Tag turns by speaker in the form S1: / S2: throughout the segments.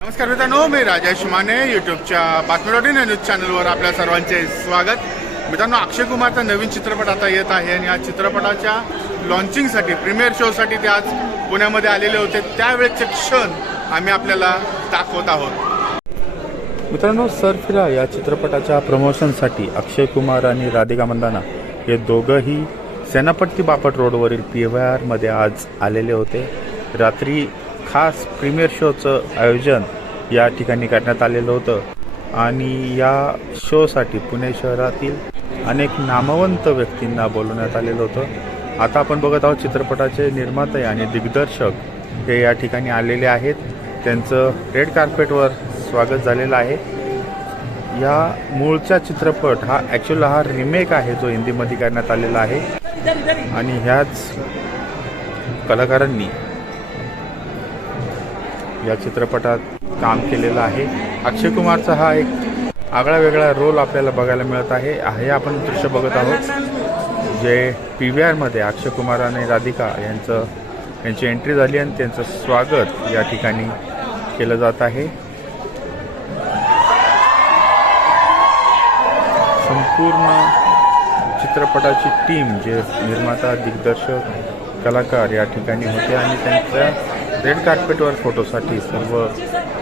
S1: नमस्कार मित्रांनो मी राजेश माने युट्यूबच्या बातमी डॉट इन न्यूज चॅनलवर आपल्या सर्वांचे स्वागत. मित्रांनो अक्षय कुमारचा नवीन चित्रपट आता येत आहे आणि या चित्रपटाच्या लॉन्चिंगसाठी प्रीमियर शोसाठी ते आज पुण्यामध्ये आलेले होते. त्यावेळेचे क्षण आम्ही आपल्याला दाखवत आहोत.
S2: मित्रांनो सरफिरा या चित्रपटाच्या प्रमोशनसाठी अक्षय कुमार आणि राधिका मंदाना हे दोघंही सेनापट्टी बापट रोडवरील पी व्ही आरमध्ये आज आलेले होते. रात्री खास प्रीमियर शोचं आयोजन या ठिकाणी करण्यात आलेलं होतं. आणि या शोसाठी पुणे शहरातील अनेक नामवंत व्यक्तींना बोलवण्यात आलेलं होतं. आता आपण बघत आहोत चित्रपटाचे निर्माते आणि दिग्दर्शक हे या ठिकाणी आलेले आहेत. त्यांचं रेड कार्पेटवर स्वागत झालेलं आहे. या मूळचा चित्रपट हा ॲक्च्युअल हा रिमेक आहे जो हिंदीमध्ये करण्यात आलेला आहे. आणि ह्याच कलाकारांनी या चित्रपटात काम केलेलं आहे. अक्षय कुमारचा हा एक आगळा वेगळा रोल आपल्याला बघायला मिळत आहे. हे आपण दृश्य बघत आहोत. जे पी व्ही आरमध्ये अक्षय कुमार आणि राधिका यांचं यांची एंट्री झाली आणि त्यांचं स्वागत या ठिकाणी केलं जात आहे. संपूर्ण चित्रपटाची टीम जे निर्माता दिग्दर्शक कलाकार या ठिकाणी होते आणि त्यांच्या रेड कार्पेटवर फोटोसाठी सर्व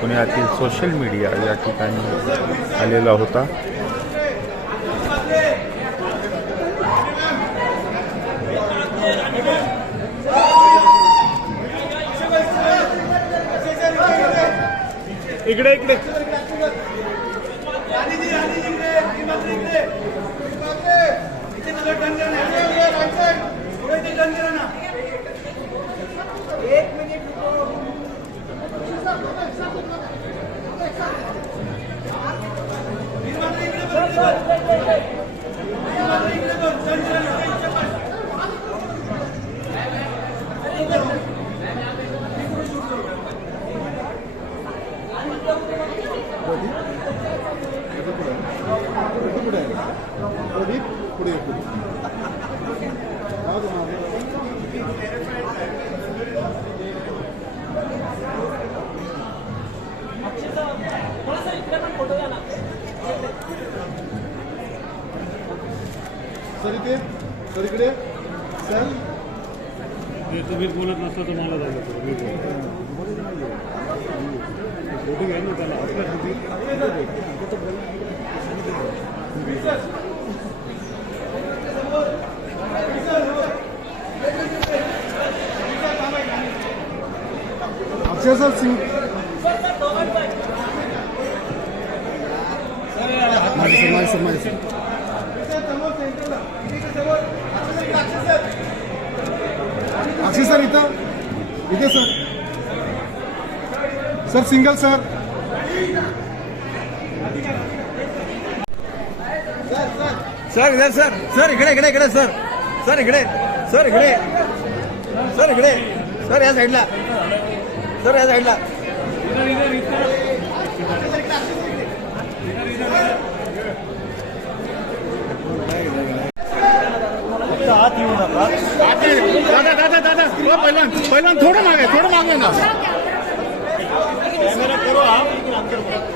S2: पुण्यातील सोशल मीडिया या ठिकाणी आलेला होता.
S1: इकडे इकडे.
S3: सर इकडे सर
S4: तुम्ही बोलत नसलं तर मला झालं. मी. फोटो घ्या ना त्याला आपल्यासाठी
S3: अक्षय सर सिंग माझे सर माझे सर माझे सर अक्षय सर इथं? इथे sir. Sir single sir.
S5: Sir इधर सर. सर इकडे इकडे इकडे सर. सर इकडे. सर इकडे. सर इकडे. सर या साईडला सर या साईडला हात येऊ नका
S1: दादा दादा दादा पहिला पहिला थोडं मागे थोडं मागे ना
S5: कॅमेरा करू हा